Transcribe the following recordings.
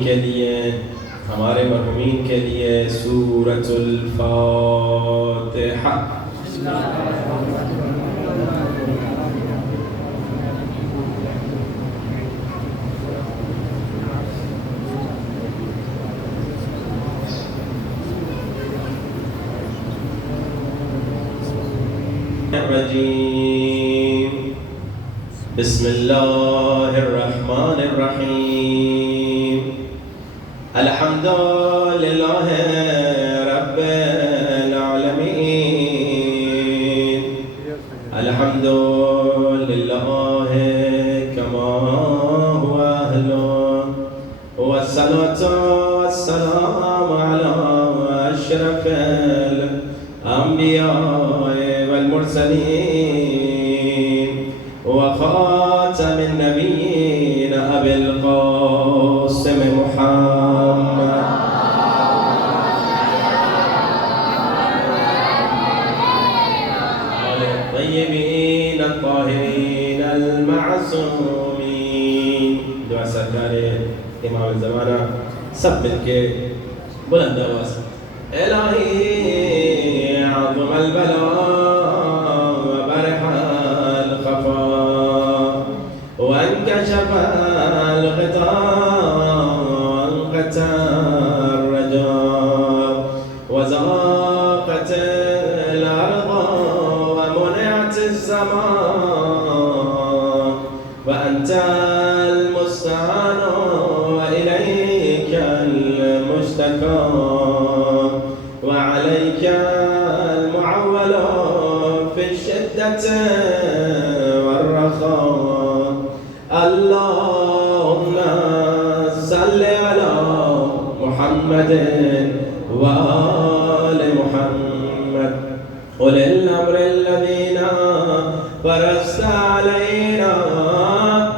کے لیے ہمارے مرحومین کے لیے سورۃ الفاتحہ۔ الرجیم بسم اللہ الرحمن الرحیم الحمد للہ رب العالمین الحمد للہ کما هو اہلہ والصلاة والسلام علی اشرف الانبیاء والمرسلین وخاتم النبیین ابی القاسم محمد الطیبین الطاہرین المعصومین۔ دعا سرکار امام الزمانہ سب مل کے بلند آواز الہی عظم البلاء وبرح الخفاء وانكشف الغطاء وانقطع الرجاء وزاقت الأرض ومنعت السماء وأنت المستعان وإليك المشتكى وعليك المعول في الشدة والرخاء اللهم صل على محمد وآل محمد أولي الأمر الذين فرضت علينا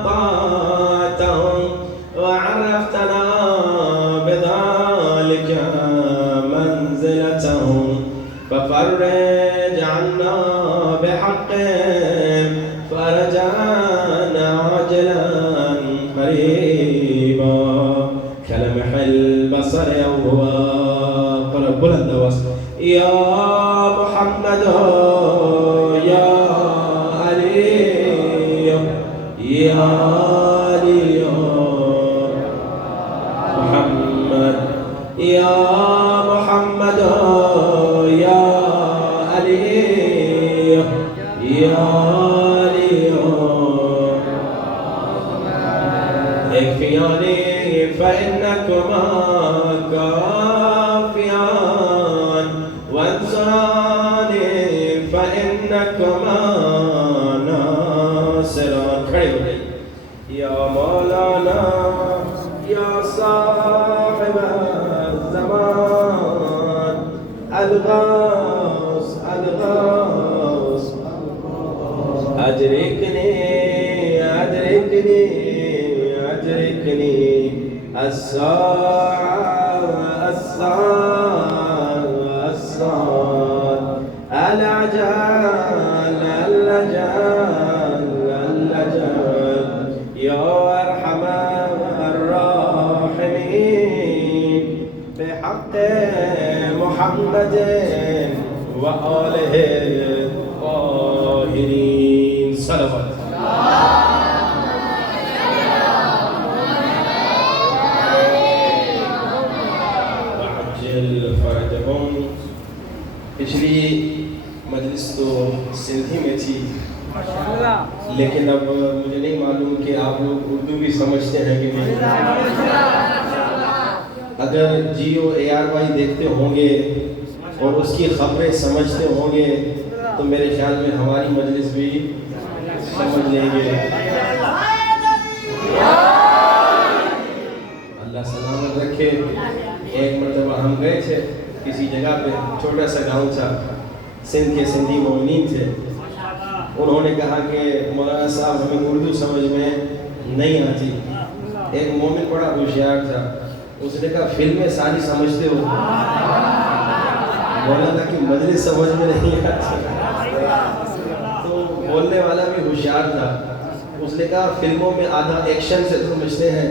طاعتهم وعرفتنا بذلك منزلتهم ففرج عنا بحقهم فرجا عاجلا قريبا كلمح البصر وهو قلب بلند يا محمد يا علي يا علي محمد يا محمد يا علي يا علي اكفياني فإنكما كافيان وانصراني فإنكما ناصران يا مولانا يا صاحب الزمان الغوث الغوث أدركني أدركني أدركني الساعة الساعة الساعة الأجل الأجل الأجل يا أرحم الراحمين بحق محمد وآله الطاهرين صلوات پچھلی مجلس تو سندھی میں تھی لیکن اب مجھے نہیں معلوم کہ آپ لوگ اردو بھی سمجھتے ہیں کہ نہیں۔ اگر GOARY دیکھتے ہوں گے اور اس کی خبریں سمجھتے ہوں گے تو میرے خیال میں ہماری مجلس بھی سمجھ لیں گے۔ اللہ سلامت رکھے۔ ایک مرتبہ ہم گئے تھے کسی جگہ پہ، چھوٹا سا گاؤں تھا، سندھ کے سندھی مومنین تھے۔ انہوں نے کہا کہ مولانا صاحب ہمیں اردو سمجھ میں نہیں آتی۔ ایک مومن بڑا ہوشیار تھا، اس نے کہا فلمیں ساری سمجھتے ہو؟ مولانا کی مجلس سمجھ میں نہیں آتی۔ تو بولنے والا بھی ہوشیار تھا، اس نے کہا فلموں میں آدھا ایکشن سے سمجھتے ہیں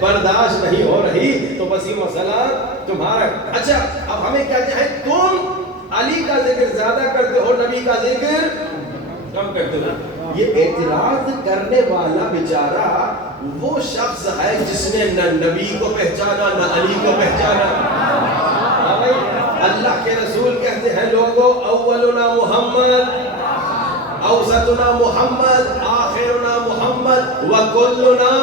برداشت نہیں ہو رہی تو بس یہ مسئلہ تمہارا. اچھا اب ہمیں کیا ہے, تم علی کا ذکر زیادہ کرتے ہو, نبی کا ذکر کم کرتے ہو. یہ اعتراض کرنے والا بیچارہ وہ شخص ہے جس نے نہ نبی کو پہچانا نہ علی کو پہچانا. اللہ کے رسول کہتے ہیں لوگوں, اولنا محمد, اوسطنا محمد, آخرنا محمد, وکلنا,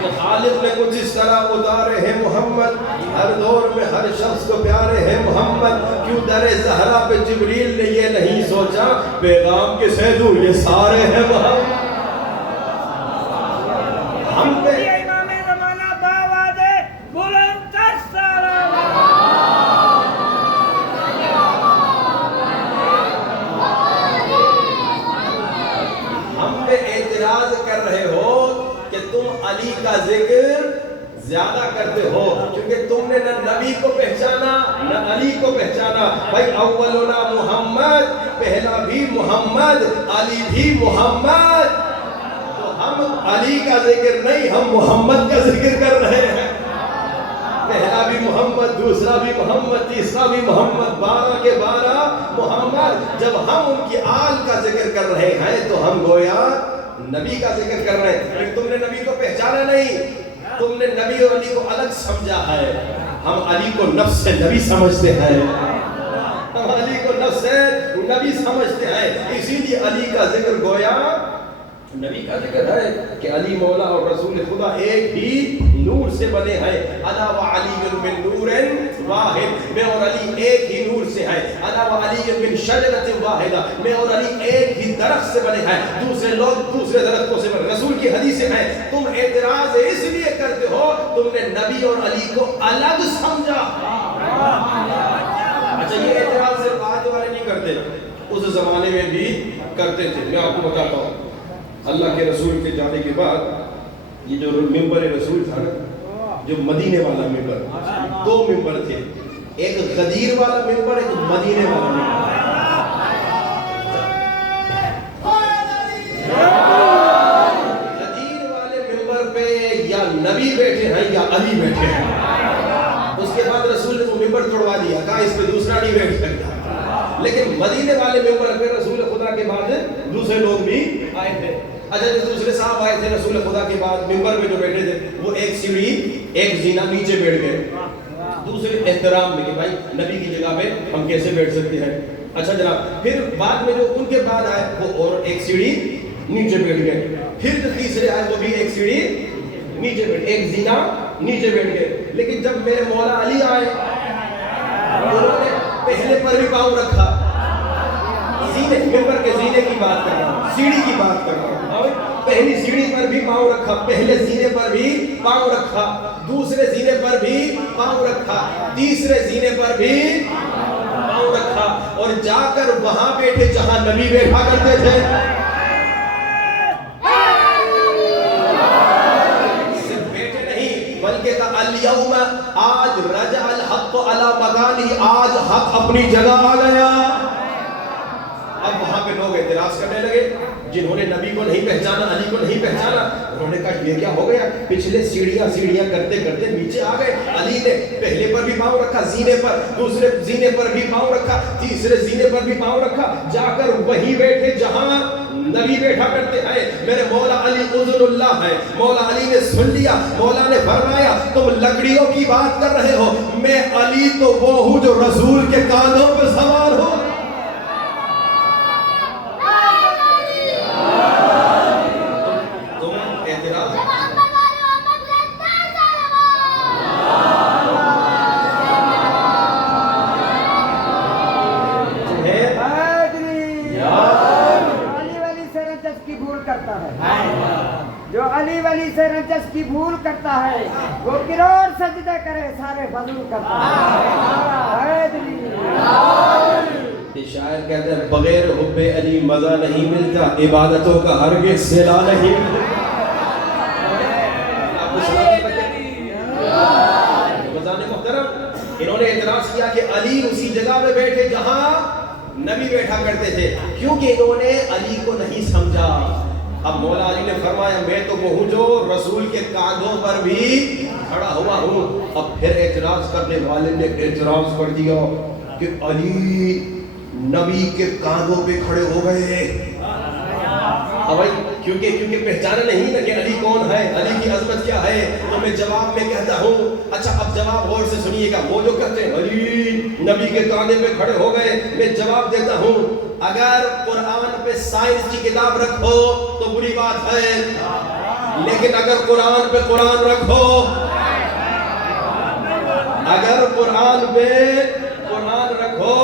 کہ خالق نے کچھ اس طرح اتارے ہیں محمد, ہر دور میں ہر شخص کو پیارے ہیں محمد. کیوں در زہرا پہ جبریل نے یہ نہیں سوچا پیغام کسے دوں, یہ سارے ہیں محمد. ہم پہ اعتراض کر رہے ہو کہ تم علی کا ذکر زیادہ کرتے ہو کیونکہ تم نے نہ نبی کو پہچانا نہ علی کو پہچانا. بھائی اولنا محمد, پہلا بھی محمد, علی بھی محمد. تو ہم علی کا ذکر نہیں, ہم محمد کا ذکر کر رہے ہیں. پہلا بھی محمد, دوسرا بھی محمد, تیسرا بھی محمد, 12 کے 12 محمد. جب ہم ان کی آل کا ذکر کر رہے ہیں تو ہم گویا نبی کا ذکر کر رہے ہیں. لیکن تم نے نبی کو پہچانا نہیں, تم نے نبی اور علی کو الگ سمجھا ہے. ہم علی کو نفس سے نبی سمجھتے ہیں, ہم علی کو نفس سے نبی سمجھتے ہیں. اسی لیے علی کا ذکر گویا نبی کا ذکر ہے کہ علی مولا اور رسول خدا ایک ہی نور سے بنے ہیں. انا وعلی من نور واحد, میں اور علی ایک ہی نور سے ہیں. انا وعلی من شجرۃ واحدہ, میں اور علی ایک ہی درخت سے بنے ہیں. دوسرے لوگ دوسرے درختوں سے بنے. رسول کی حدیثیں ہیں. تم اعتراض اس لیے کرتے ہو تم نے نبی اور علی کو الگ سمجھا. اچھا یہ اعتراض صرف آج والے نہیں کرتے, اس زمانے میں بھی کرتے تھے. میں آپ کو بتاتا ہوں, اللہ کے رسول کے جانے کے بعد یہ جو ممبر رسول تھا نا, جو مدینے والا ممبر, 2 ممبر تھے, ایک غدیر والا ممبر, ایک مدینے والا ممبر. غدیر والے ممبر پہ یا نبی بیٹھے ہیں یا علی بیٹھے ہیں. اس کے بعد رسول نے وہ ممبر توڑوا دیا, کہا اس پہ دوسرا نہیں بیٹھ سکتا. لیکن مدینے والے ممبر پہ رسول خدا کے بعد دوسرے لوگ بھی آئے تھے. اچھا جو دوسرے صاحب آئے تھے رسول خدا کے بعد ممبر پہ جو بیٹھے تھے وہ ایک سیڑھی ایک زینہ نیچے بیٹھ گئے, دوسرے احترام میں کہ بھائی نبی کی جگہ پہ ہم کیسے بیٹھ سکتے ہیں. اچھا جناب, پھر بعد میں جو ان کے بعد آئے وہ اور ایک سیڑھی نیچے بیٹھ گئے. پھر جو تیسرے آئے وہ بھی ایک سیڑھی نیچے بیٹھ, ایک زینہ نیچے بیٹھ گئے. لیکن جب میرے مولا علی آئے انہوں نے پہلے پر بھی پاؤں رکھا. زینے ممبر کے زینے کی بات کر رہا ہوں, سیڑھی کی بات کر رہا ہوں. پہلی سیڑھی پر بھی پاؤں رکھا, پہلے زینے پر بھی پاؤں رکھا, دوسرے زینے پر بھی پاؤں رکھا, تیسرے زینے پر بھی پاؤں رکھا, اور جا کر وہاں بیٹھے جہاں نبی بیٹھا کرتے تھے. صرف بیٹھے نہیں بلکہ کہا الیوم, آج رجع الحق علی مکانہ, آج حق اپنی جگہ آ گیا. اب وہاں پہ لوگ اعتراض کرنے لگے, جنہوں نے نبی کو نہیں پہچانا, علی کو نہیں پہچانا, انہوں نے کہا یہ کیا ہو گیا, پچھلے سیڑھیاں کرتے کرتے نیچے آ گئے. علی نے پہلے پر بھی پاؤں رکھا زینے پر, دوسرے زینے پر بھی پاؤں رکھا, تیسرے زینے پر بھی پاؤں رکھا, جا کر وہیں بیٹھے جہاں نبی بیٹھا کرتے ہیں. میرے مولا علی اذن اللہ ہے. مولا علی نے سن لیا, مولا نے فرمایا تم لکڑیوں کی بات کر رہے ہو, میں علی تو وہ ہوں جو رسول کے کانوں پہ سوار ہو. جو علی ولی سے رنجش کی بھول کرتا ہے وہ کروڑ سجدہ کرے سارے فضول کرتا ہے. شاعر کہتے ہیں بغیر حب علی مزہ نہیں ملتا, عبادتوں کا ہرگز صلہ نہیں ملتا. محترم انہوں نے اعتراض کیا کہ علی اسی جگہ پہ بیٹھے جہاں نبی بیٹھا کرتے تھے, کیونکہ انہوں نے علی کو نہیں سمجھا. اب مولا علی نے فرمایا میں تو وہ ہوں جو رسول کے کاندھوں پر بھی کھڑا ہوا ہوں. اب پھر اعتراض کرنے والے نے اعتراض کر دیا کہ علی نبی کے کاندھوں پہ کھڑے ہو گئے. اب بھائی کیونکہ پہچانا نہیں نا کہ علی کون ہے, علی کی عظمت کیا ہے, تو میں جواب میں کہتا ہوں. اچھا اب جواب غور سے سنیے گا. وہ جو کہتے ہیں علی نبی کے کاندھے پہ کھڑے ہو گئے, میں جواب دیتا ہوں اگر قرآن پہ سائنس کی کتاب رکھو تو بری بات ہے, لیکن اگر قرآن پہ قرآن رکھو, اگر قرآن پہ قرآن رکھو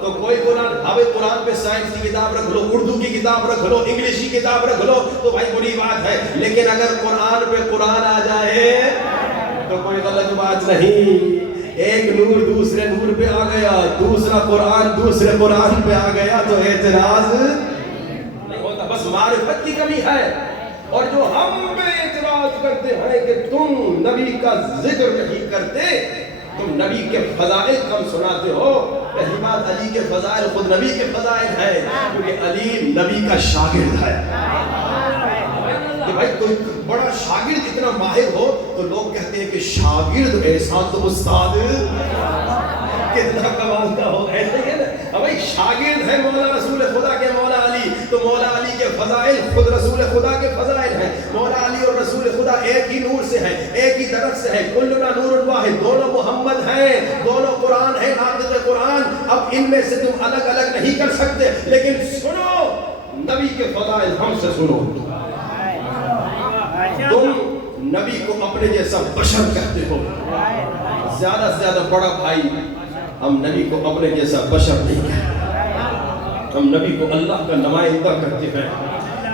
تو کوئی قرآن, اب قرآن پہ سائنس کی کتاب رکھ لو, اردو کی کتاب رکھ لو, انگلش کی کتاب رکھ لو تو بھائی بری بات ہے, لیکن اگر قرآن پہ قرآن آ جائے تو کوئی غلط بات نہیں. ایک نور دوسرے نور پہ آ گیا, دوسرا قرآن دوسرے قرآن پہ آ گیا تو اعتراض نہیں ہوتا, بس معرفت کی کمی ہے. اور جو ہم پہ اعتراض کرتے ہیں کہ تم نبی کا ذکر نہیں کرتے, تم نبی کے فضائل کم سناتے ہو. پہلی بات علی کے فضائل خود نبی کے فضائل ہیں, کیونکہ علی نبی کا شاگرد ہے. کہ بھائی کوئی بڑا شاگرد اتنا ماہر ہو تو لوگ کہتے ہیں کہ شاگرد ایسا تو استاد کتنا کمال کا ہو, ایسے ہی ہے نا. بھائی شاگرد ہے مولا رسول خدا کے مولا علی, تو مولا علی کے فضائل خود رسول خدا کے فضائل ہیں. مولا علی اور رسول خدا ایک ہی نور سے ہیں, ایک ہی درخت سے ہیں, کلنا نور واحد, دونوں محمد ہیں, دونوں قرآن ہیں, ناطق قرآن. اب ان میں سے تم الگ الگ نہیں کر سکتے, لیکن سنو نبی کے فضائل ہم سے سنو. تم نبی کو اپنے جیسا بشر کہتے ہو, زیادہ سے زیادہ بڑا بھائی, ہم نبی کو اپنے جیسا بشر نہیں کہتے, ہم نبی کو اللہ کا نمائندہ کرتے ہیں.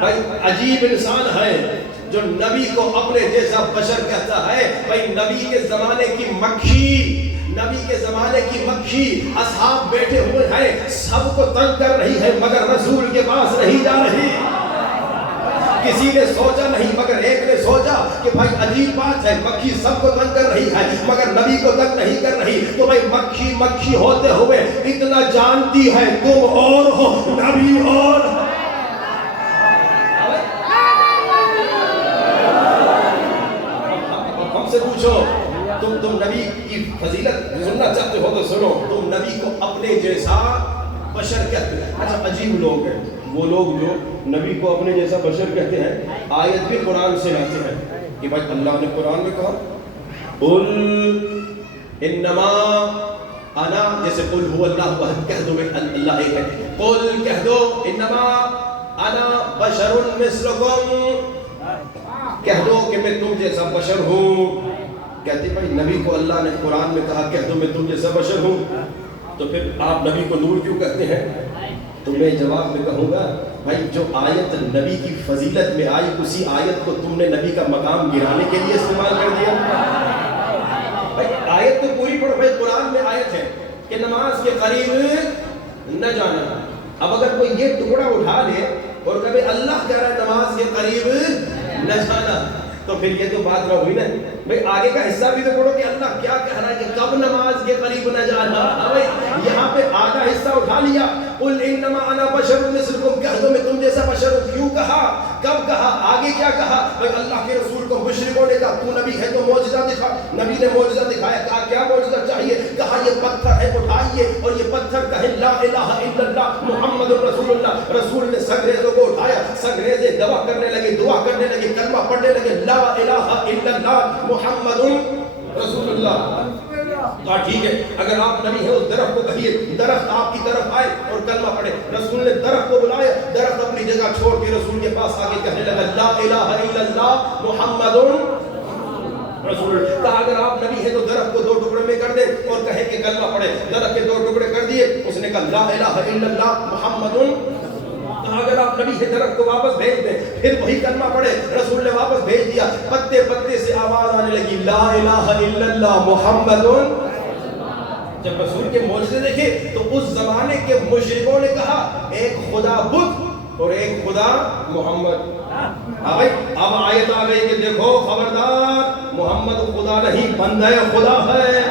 بھائی عجیب انسان ہے جو نبی کو اپنے جیسا بشر کہتا ہے. بھائی نبی کے زمانے کی مکھی, نبی کے زمانے کی مکھی اصحاب بیٹھے ہوئے ہیں, سب کو تنگ کر رہی ہے مگر رسول کے پاس نہیں جا رہی. کسی نے سوچا نہیں مگر ایک نے سوچا کہ بھائی عجیب بات ہے, مکھی سب کو تنگ کر رہی ہے مگر نبی کو تنگ نہیں کر رہی. تو بھائی مکھی مکھی ہوتے ہوئے اتنا جانتی ہے تم اور ہو نبی اور. ہم سے پوچھو تم نبی کی فضیلت سننا چاہتے ہو تو سنو, تم نبی کو اپنے جیسا بشر کہتے ہیں. اچھا عجیب لوگ ہیں وہ لوگ جو نبی کو اپنے جیسا بشر کہتے ہیں, آیت بھی قرآن سے لاتے ہیں کہ بھائی اللہ نے قرآن میں کہا قل انما انا, جیسے قل هو اللہ احد, کہہ دو میں اللہ ایک ہے, قل کہہ دو انما انا بشر مثلکم, کہہ دو کہ میں تم جیسا بشر ہوں. کہتے بھائی نبی کو اللہ نے قرآن میں کہا کہہ دو میں تم جیسا بشر ہوں, تو پھر آپ نبی کو نور کیوں کہتے ہیں؟ تو میں جواب میں کہوں گا بھائی جو آیت نبی کی فضیلت میں آئی اسی آیت کو تم نے نبی کا مقام گرانے کے لیے استعمال کر دیا. بھائی آیت تو پوری پڑھو, بھائی قرآن میں آیت ہے کہ نماز کے قریب نہ جانا. اب اگر کوئی یہ ٹکڑا اٹھا لے اور کبھی اللہ کہہ رہا ہے نماز کے قریب نہ جانا, تو پھر یہ تو بات نہ ہوئی نا. بھئی آگے کا حصہ بھی تو پڑھو کہ اللہ کیا کہہ رہا ہے کہ کب نماز کے قریب نہ جانا. بھئی یہاں پہ آدھا حصہ اٹھا لیا, قل انما انا بشر مثلکم, کہہ دو میں تم جیسا بشر ہوں. کیوں کہا, کب کہا, آگے کیا کہا؟ بھئی اللہ کے رسول کو مشرکوں نے کہا تو نبی ہے تو معجزہ دکھا. نبی نے معجزہ دکھایا, کہا کیا معجزہ چاہیے؟ کہا یہ پتھر ہے اٹھائیے اور یہ پتھر کہے لا الہ الا اللہ محمد رسول اللہ. رسول نے سنگریزوں کو اٹھایا, سنگریزے دعا کرنے لگے, دعا کرنے لگے, کلمہ پڑھنے لگے لا الہ الا اللہ محمد رسول اللہ. تو ٹھیک ہے, اگر آپ نبی ہیں اس درخت کو کہیے درخت آپ کی طرف آئے اور کلمہ پڑھے. رسول نے درخت کو بلایا, درخت اپنی جگہ چھوڑ کے رسول کے پاس آگے کہنے لگا لا الہ الا اللہ محمد رسول. کہا اگر آپ نبی ہیں تو درخت کو دو ٹکڑے میں کر دیں اور کہیں کہ کلمہ پڑھے. درخت کے دو ٹکڑے کر دیے, اس نے کہا لا الہ الا اللہ محمد. اگر آپ نبی ہے درخت کو واپس بھیج دیں, پھر وہی کلمہ پڑھے. رسول نے واپس بھیج دیا, پتے پتے سے آواز آنے لگی لا الہ الا اللہ محمد. جب رسول کے معجزے دیکھے تو اس زمانے کے مشرکوں نے کہا ایک خدا بدھ اور ایک خدا محمد. اب آیت آ گئی کہ دیکھو خبردار, محمد خدا نہیں بندہ خدا ہے.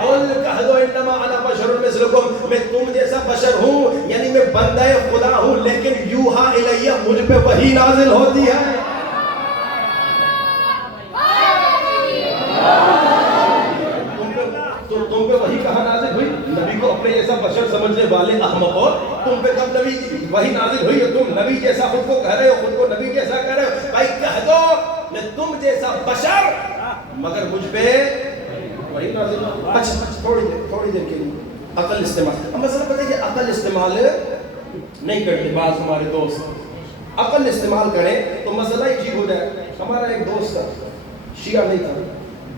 قل کہہ دو انما انا بشر بشر مثلکم، میں تم جیسا بشر ہوں، یعنی میں بندہ خدا ہوں، لیکن یوحا الیہ مجھ پہ وحی نازل ہوتی ہے۔ تو تم پہ وحی کہاں نازل ہوئی؟ نبی کو اپنے جیسا بشر سمجھنے والے احمقوں، تم پہ کب نبی وحی نازل ہوئی؟ تم نبی جیسا خود کو کہہ رہے ہو، خود کو نبی جیسا کہہ رہے ہو۔ بھائی کہہ دو میں تم جیسا بشر، مگر مجھ پہ وحی نازل ہوئی۔ اچھا تھوڑی دیر کے لیے عقل استعمال، اب مسئلہ پتہ ہے کہ عقل استعمال نہیں کرتے بعض ہمارے دوست، عقل استعمال کریں تو مسئلہ ہی ٹھیک ہو جائے۔ ہمارا ایک دوست تھا، شیعہ نہیں تھا،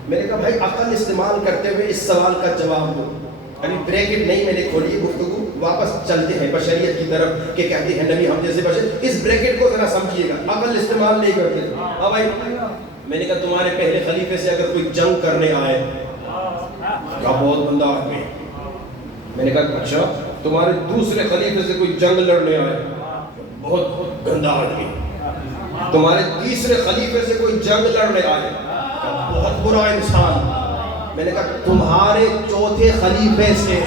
میں نے کہا بھائی عقل استعمال کرتے ہوئے اس سوال کا جواب دو، یعنی بریکٹ نہیں میں نے کھولی گفتگو، واپس چلتے ہیں بشریت کی طرف کہ کہتے ہیں نبی ہم جیسے بشر، اس بریکٹ کو ذرا سمجھیے گا، عقل استعمال نہیں کرتے۔ ہاں بھائی میں نے کہا تمہارے پہلے خلیفے سے اگر کوئی جنگ کرنے آئے، کیا بہت بندہ آدمی ہے، میں نے کہا اچھا تمہارے دوسرے خلیفے سے کوئی جنگ لڑنے آئے، بہت گندا آدمی، تمہارے تیسرے خلیفے سے کوئی جنگ لڑنے آئے، بہت برا انسان، میں نے کہا تمہارے چوتھے خلیفے سے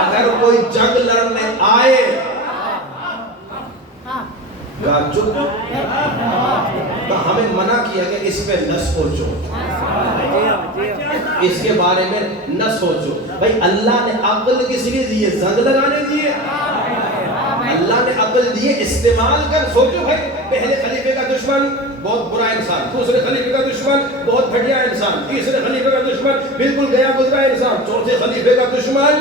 اگر کوئی جنگ لڑنے آئے، کہا چپ، تو ہمیں منع کیا کہ اس پہ نہ سوچو، اس کے بارے میں نہ سوچو۔ بھائی اللہ نے عقل کس لیے دی ہے؟ زنگ لگانے دیے؟ اللہ نے عقل دی ہے استعمال کر، سوچو بھائی پہلے خلیفے کا دشمن بہت برا انسان، دوسرے خلیفے کا دشمن بہت گھٹیا انسان، تیسرے خلیفے کا دشمن بالکل گیا گزرا انسان، چوتھے خلیفے کا دشمن،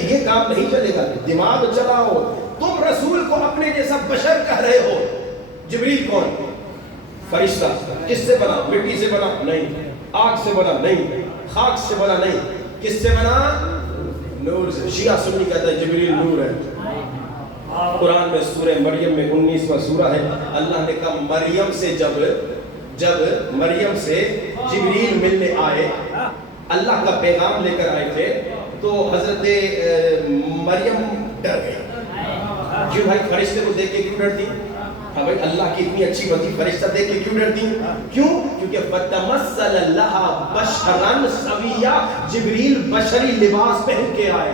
یہ کام نہیں چلے گا، دماغ چلاؤ۔ تم رسول کو اپنے جیسا بشر کہہ رہے ہو، جبریل کون؟ فرشتہ، کس سے بنا؟ مٹی سے بنا؟ نہیں۔ آگ سے بنا؟ نہیں۔ خاک سے بنا؟ نہیں۔ کس سے بنا؟ نور سے۔ شیعہ سنی کہتا ہے جبریل نور ہے۔ قرآن میں سورہ مریم میں 19واں سورہ ہے، اللہ نے کہا مریم سے جب مریم سے جبریل ملنے آئے، اللہ کا پیغام لے کر آئے تھے، تو حضرت مریم ڈر گئی۔ کیوں بھائی؟ فرشتے کو دیکھ کے کیوں ڈرتی؟ ہاں بھائی اللہ کی اتنی اچھی بندی، فرشتہ دیکھ کے کیوں ڈرتی؟ کیوں؟ کیونکہ فتمثل لہا بشرا سویا، جبریل بشری لباس پہن کے آئے،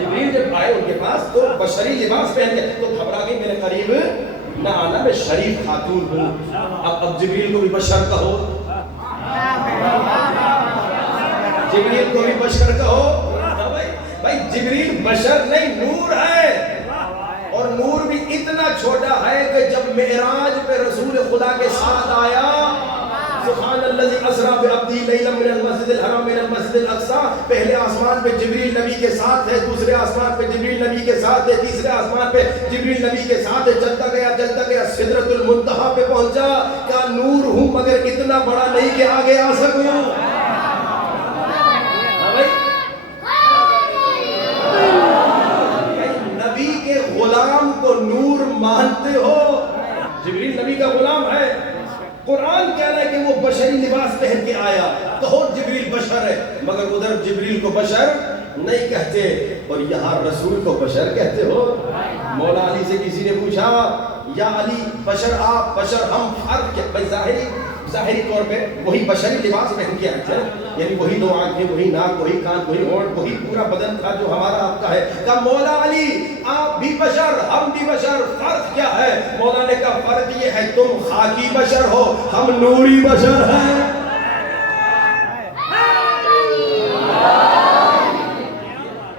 جبریل جب آئے ان کے پاس تو بشری لباس پہن کے، تو گھبرا گئی میرے قریب نہ آنا، میں شریف خاتون ہوں۔ اب جبریل کو بھی بشر کہو، جبریل کو بھی بشر کہو، بھائی جبریل بشر نہیں نور ہے، اور نور بھی اتنا چھوٹا ہے کہ جب معراج پہ رسول خدا کے ساتھ آیا، سبحان الذی اسریٰ بعبدہ لیلا من المسجد الحرام من المسجد الاقصی، پہلے آسمان پہ جبریل نبی کے ساتھ ہے، دوسرے آسمان پہ جبریل نبی کے ساتھ ہے، تیسرے آسمان پہ جبریل نبی کے ساتھ ہے، چلتا گیا سدرۃ المنتہا پہ پہنچا، کہا نور ہوں مگر اتنا بڑا نہیں کہ آگے آ سکوں۔ نبی کے غلام کو نور مانتے ہو؟ جبریل نبی کا غلام ہے، قرآن کہہ رہا ہے کہ وہ بشری لباس پہن کے آیا، کہو جبریل بشر ہے، مگر ادھر جبریل کو بشر نہیں کہتے، اور یہاں رسول کو بشر کہتے ہو۔ مولا علی سے کسی نے پوچھا یا علی بشر آپ بشر ہم، فرق کیا؟ بھائی ظاہری طور پہ وہی بشری لباس پہن کے آئے تھے، یعنی وہی دو آنکھیں، وہی ناک، وہی کان، وہی ہونٹ، وہی پورا بدن تھا جو ہمارا آپ کا ہے۔ کہا مولا علی آپ بھی بشر ہم بھی بشر، فرق کیا ہے؟ مولا نے کہا فرق یہ ہے تم خاکی بشر ہو، ہم نوری بشر ہیں۔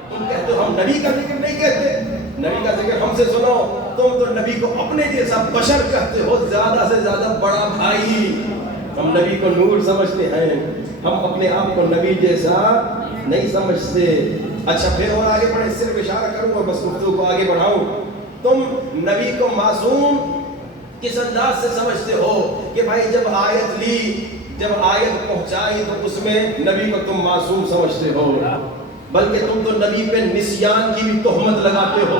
تم کہتے ہو ہم نبی کا ذکر نہیں کہتے، نبی کا ذکر ہم سے سنو، تم تو نبی کو اپنے جیسا بشر کہتے ہو، زیادہ سے زیادہ بڑا بھائی۔ ہم نبی کو نور سمجھتے ہیں، ہم اپنے آپ کو نبی جیسا نہیں سمجھتے۔ اچھا پھر اور آگے بڑھیں، صرف اشارہ کروں اور بس گفتگو کو آگے بڑھاؤں۔ تم نبی کو معصوم کس انداز سے سمجھتے ہو کہ بھائی جب آیت لی، جب آیت پہنچائی تو اس میں نبی کو تم معصوم سمجھتے ہو، بلکہ تم تو نبی پہ نسیان کی بھی تہمت لگاتے ہو،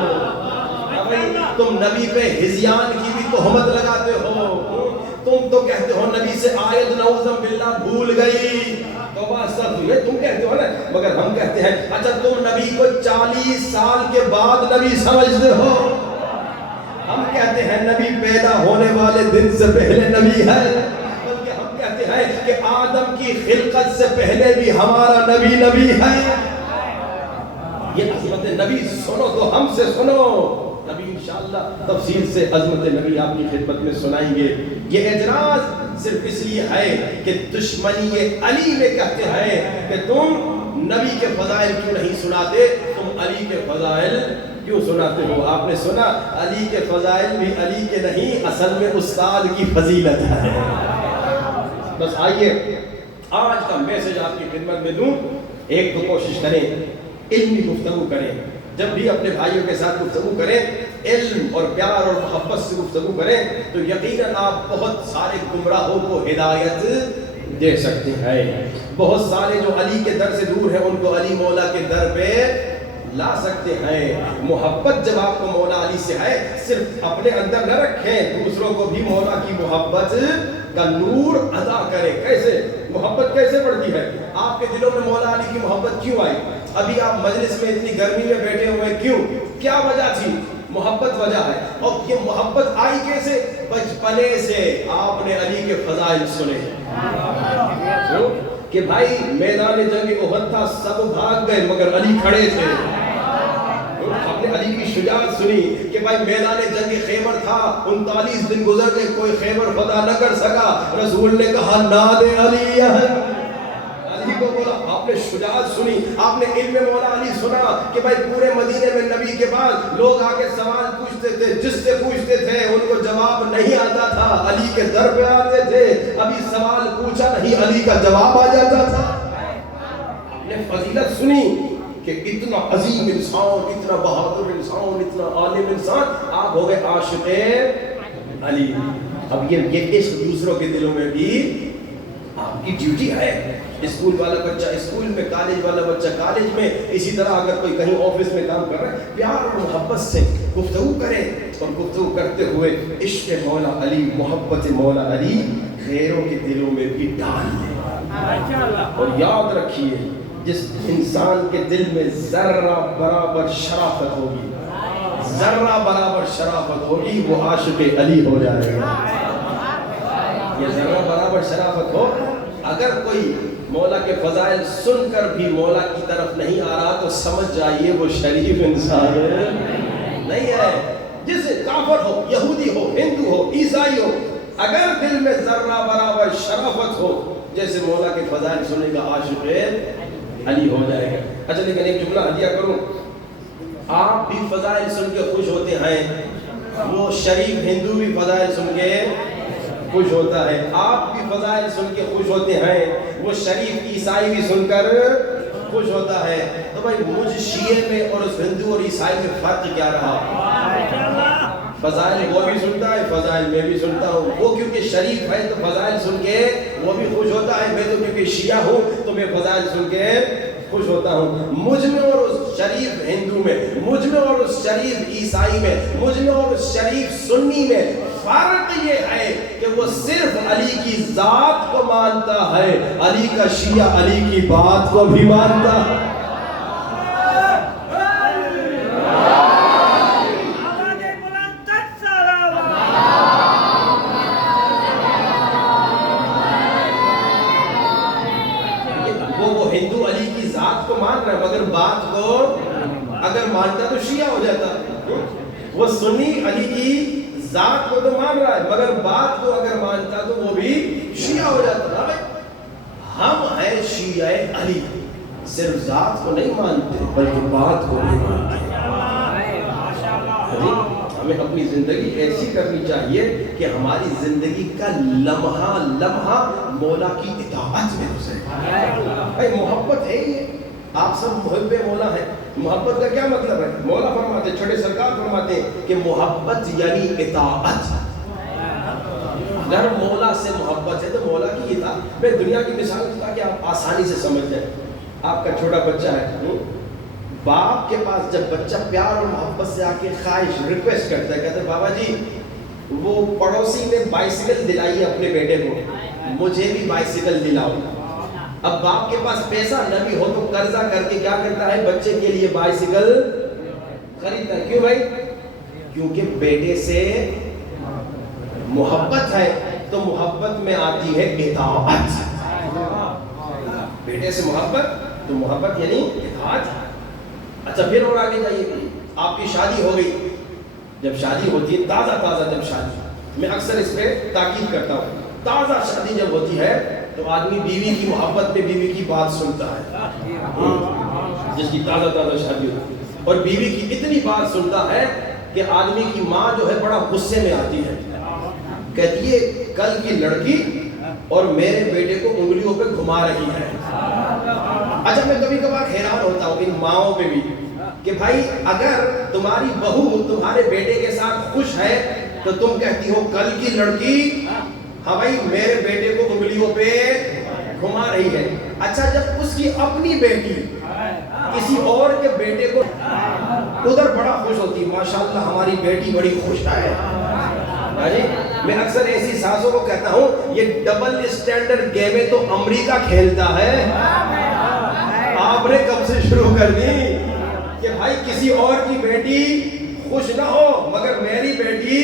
تم نبی پہ ہزیان کی بھی تہمت لگاتے ہو، تم تو کہتے ہو نبی سے آیت نعوذ باللہ بھول گئی، توبہ استغفر، تم کہتے ہو نا، مگر ہم کہتے ہیں اچھا تم نبی کو 40 سال کے بعد نبی سمجھتے ہو، ہم کہتے ہیں نبی پیدا ہونے والے دن سے پہلے نبی ہے، بلکہ ہم کی خلقت سے پہلے بھی ہمارا نبی نبی ہے. یہ عظمت نبی سنو تو ہم سے سنو. نبی انشاءاللہ تفصیل سے عظمت نبی آپ کی خدمت میں سنائیں گے. یہ اعتراض صرف اس لیے ہے کہ دشمنی علی میں کہتے ہیں کہ تم نبی کے فضائل کیوں نہیں سناتے, تم علی کے فضائل کیوں سناتے ہو. آپ نے سنا علی کے فضائل بھی علی کے نہیں, اصل میں استاد کی فضیلت ہے. بس آئیے آج کا میسج آپ کی خدمت میں دوں. ایک تو کوشش کریں علمی گفتگو کریں. جب بھی اپنے بھائیوں کے ساتھ گفتگو کریں علم اور پیار اور محبت سے گفتگو کریں تو یقیناً آپ بہت سارے گمراہوں کو ہدایت دے سکتے ہیں. بہت سارے جو علی کے در سے دور ہیں ان کو علی مولا کے در پہ لا سکتے ہیں. محبت جب آپ کو مولا علی سے ہے صرف اپنے اندر نہ رکھیں, دوسروں کو بھی مولا کی محبت کا نور عطا کریں. کیسے محبت کیسے بڑھتی ہے؟ آپ کے دلوں میں مولا علی کی محبت کیوں آئی؟ ابھی آپ مجلس میں اتنی گرمی میں بیٹھے ہوئے کیوں؟ کیا وجہ تھی؟ محبت وجہ ہے. اور یہ محبت آئی کیسے؟ بچپنے سے آپ نے علی کے فضائل سنے کہ بھائی میدان جنگ احد تھا, سب بھاگ گئے مگر علی کھڑے تھے. آپ نے علی کی شجاعت سنی کہ بھائی میدان جنگ خیبر تھا, 39 دن گزر گئے, کوئی خیبر فتح نہ کر سکا. رسول نے کہا ناد علی علی کو بولا. آپ نے شجاعت سنی, آپ نے علم مولا علی سنا کہ بھائی پورے مدینے میں نبی کے بعد لوگ آگے سوال پوچھتے تھے, جس سے پوچھتے تھے ان کو جواب نہیں آتا تھا, علی کے در پہ آتے تھے. ابھی سوال پوچھا نہیں, علی کا جواب آ جاتا تھا. آپ نے فضیلت سنی کہ اتنا عظیم انسان, اتنا بہادر انسان, اتنا عالم انسان, آپ ہو گئے عاشق علی. اب یہ عشق دوسروں کے دلوں میں بھی آپ کی ڈیوٹی ہے. اسکول والا بچہ اسکول میں, کالج والا بچہ کالج میں, اسی طرح اگر کوئی کہیں آفس میں کام کر رہا ہے پیار اور محبت سے گفتگو کریں, اور گفتگو کرتے ہوئے عشق مولا علی, محبت مولا علی غیروں کے دلوں میں بھی ڈال دیں. اور یاد رکھیے جس انسان کے دل میں ذرہ برابر شرافت ہوگی, ذرہ برابر شرافت ہوگی, وہ عاشق علی ہو جائے گا. یہ ذرہ برابر شرافت ہو. اگر کوئی مولا کے فضائل سن کر بھی مولا کی طرف نہیں آ رہا تو سمجھ جائیے وہ شریف انسان نہیں ہے. جس کافر ہو, یہودی ہو, ہندو ہو, عیسائی ہو, اگر دل میں ذرہ برابر شرافت ہو جیسے مولا کے فضائل سننے کا عاشق علی ہو جائے گا. اچھا لیکن ایک جملہ ہدیہ کروں, آپ بھی فضائل سن کے خوش ہوتے ہیں, وہ شریف ہندو بھی فضائل سن کے خوش ہوتا ہے. آپ بھی فضائل سن کے خوش ہوتے ہیں, وہ شریف عیسائی بھی سن کر خوش ہوتا ہے. تو بھائی مجھ شیعہ میں اور اس ہندو اور عیسائی میں فرق کیا رہا؟ فضائل وہ بھی سنتا ہے, فضائل میں بھی سنتا ہوں. وہ کیونکہ شریف ہے تو فضائل سن کے وہ بھی خوش ہوتا ہے, میں تو کیونکہ شیعہ ہوں تو میں فضائل سن کے خوش ہوتا ہوں. مجھ میں اور اس شریف ہندو میں, مجھ میں اور اس شریف عیسائی میں, مجھ میں اور اس شریف سنی میں فرق یہ ہے کہ وہ صرف علی کی ذات کو مانتا ہے, علی کا شیعہ علی کی بات کو بھی مانتا ہے. وہ ہندو علی کی ذات کو مان رہا ہے مگر بات کو اگر مانتا تو شیعہ ہو جاتا. وہ سنی علی کی ذات کو تو مان رہا ہے مگر بات کو اگر مانتا تو وہ بھی شیعہ ہو جاتا. ہم ہیں شیعہ علی, صرف ذات کو نہیں مانتے بلکہ بات کو بھی مانتے. ہمیں اپنی زندگی ایسی کرنی چاہیے کہ ہماری زندگی کا لمحہ لمحہ مولا کی اطاعت میں گزرے. بھائی محبت ہے یہ, آپ سب محب مولا ہیں. محبت کا کیا مطلب ہے؟ مولا فرماتے, چھوٹے سرکار فرماتے ہیں کہ محبت یعنی اطاعت. اگر مولا سے محبت ہے تو مولا کی اطاعت. میں دنیا کی مثال تاکہ آپ آسانی سے سمجھ جائیں. آپ کا چھوٹا بچہ ہے, باپ کے پاس جب بچہ پیار اور محبت سے آ کے خواہش ریکویسٹ کرتا ہے, کہتا ہے بابا جی وہ پڑوسی نے بائسیکل دلائی اپنے بیٹے کو, مجھے بھی بائسیکل دلاؤ. اب باپ کے پاس پیسہ نہ بھی ہو تو قرضہ کر کے کیا کرتا ہے, بچے کے لیے بائسیکل خریدتا ہے. کیوں بھائی؟ کیونکہ بیٹے سے محبت ہے, تو محبت میں آتی ہے اطاعت. بیٹے سے محبت تو محبت یعنی اطاعت. اچھا پھر اور آگے جائیے, آپ کی شادی ہو گئی, جب شادی ہوتی ہے تازہ جب شادی, میں اکثر اس پہ تاکید کرتا ہوں, تازہ شادی جب ہوتی ہے تو آدمی بیوی کی محبت پہ بیوی کی بات سنتا ہے, جس کی تازہ شادی ہوتی ہے, اور بیوی کی اتنی بات سنتا ہے کہ آدمی کی ماں جو ہے بڑا غصے میں آتی ہے, کہتی ہے کل کی لڑکی اور میرے بیٹے کو انگلیوں پہ گھما رہی ہے. اچھا میں کبھی کبھار حیران ہوتا ہوں ان ماؤں پہ بھی کہ بھائی اگر تمہاری بہو تمہارے بیٹے کے ساتھ خوش ہے تو تم کہتی ہو کل کی لڑکی ہاں بھائی میرے بیٹے کو انگلیوں پہ گھما رہی ہے. اچھا جب اس کی اپنی بیٹی کسی اور کے بیٹے کو ادھر بڑا خوش ہوتی, ماشاءاللہ ہماری بیٹی بڑی خوش ہے. میں اکثر ایسی ساسوں کو کہتا ہوں یہ ڈبل اسٹینڈرڈ گیمیں تو امریکہ کھیلتا ہے, آپ نے کب سے شروع کر دی کہ بھائی کسی اور کی بیٹی خوش نہ ہو مگر میری بیٹی